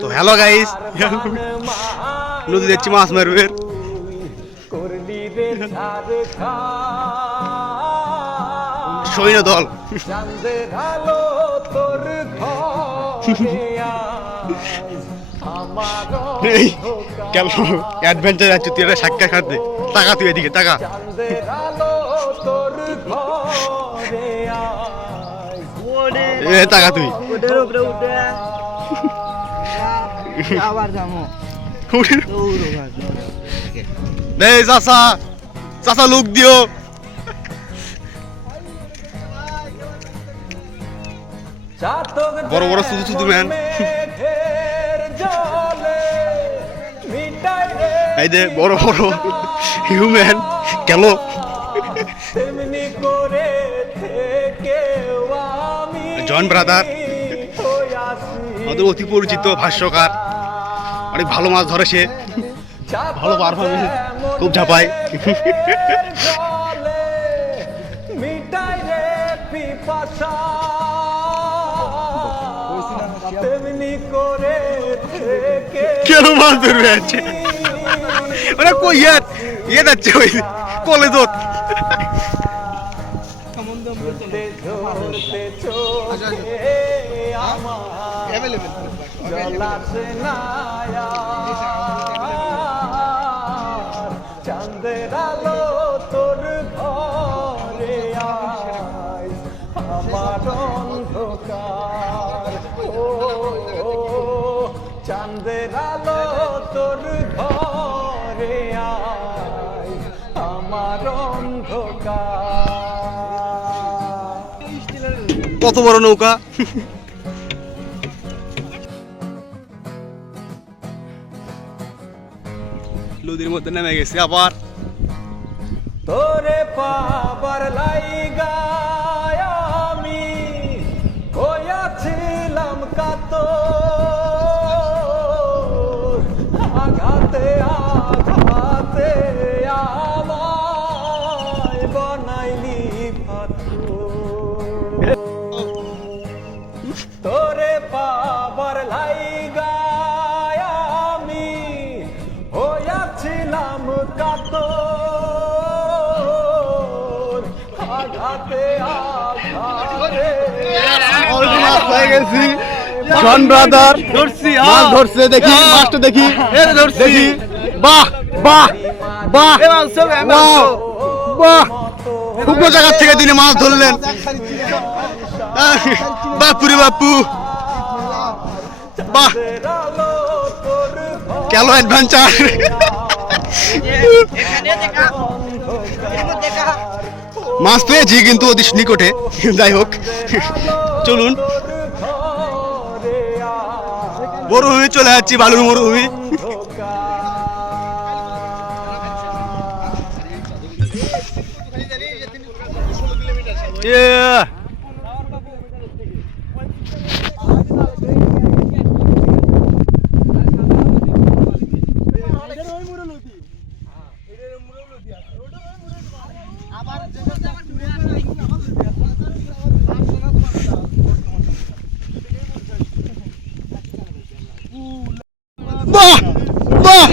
তো hello guys, নদী দেখছি মাছ মারবে। সৈন্য দল কেন অ্যাডভেঞ্চার যাচ্ছে তুই? একটা সাক্ষাৎ খাতে টাকা, তুই এদিকে টাকা। টাকা তুই চাষা চাষা লোক দিও। বড় বড় শুধু শুধু ম্যান, এই যে বড় বড় হিউম্যান কেন জন ব্রাদার আমাদের অতি পরিচিত ভাষ্যকার, অনেক ভালো মাছ ধরে সে, ভালো পারফরমেন্স, খুব ঝাপায়। কেন মাছ ধরবে আছে ওরা? কই ইয়ে যাচ্ছে ওই কলেজ চাঁদের আলো তোর ঘরে আমার অন্ধকার, ও চাঁদের আলো তোর ঘরে আমার অন্ধকার। কত বড় নৌকা! নদীর মধ্যে নেমে গেছে আবার। তোরে পাবার লাইগা আমি হইয়াছিলাম কাতর, আঘাতে আঘাতে আমায় বানাইলি পাথর। তোরে পাবার লাইগা আমি হইয়াছিলাম কাতর, আঘাতে আঘাতে মাছ পেয়ে গেছি। জন ব্রাদার মাছ ধরছে, দেখি মাছটা দেখি দেখি। বাহ বাহ বাহ বাহ, শুকনো জায়গার থেকে তিনি মাছ ধরলেন। বাপুরে বাপু, বাহ কেন অ্যাডভেঞ্চার! মাছ পেয়েছি কিন্তু অতি নিকটে। যাই হোক, চলুন মরুভূমি চলে যাচ্ছি, বালুর মরুভূমি। বাহ বাহ,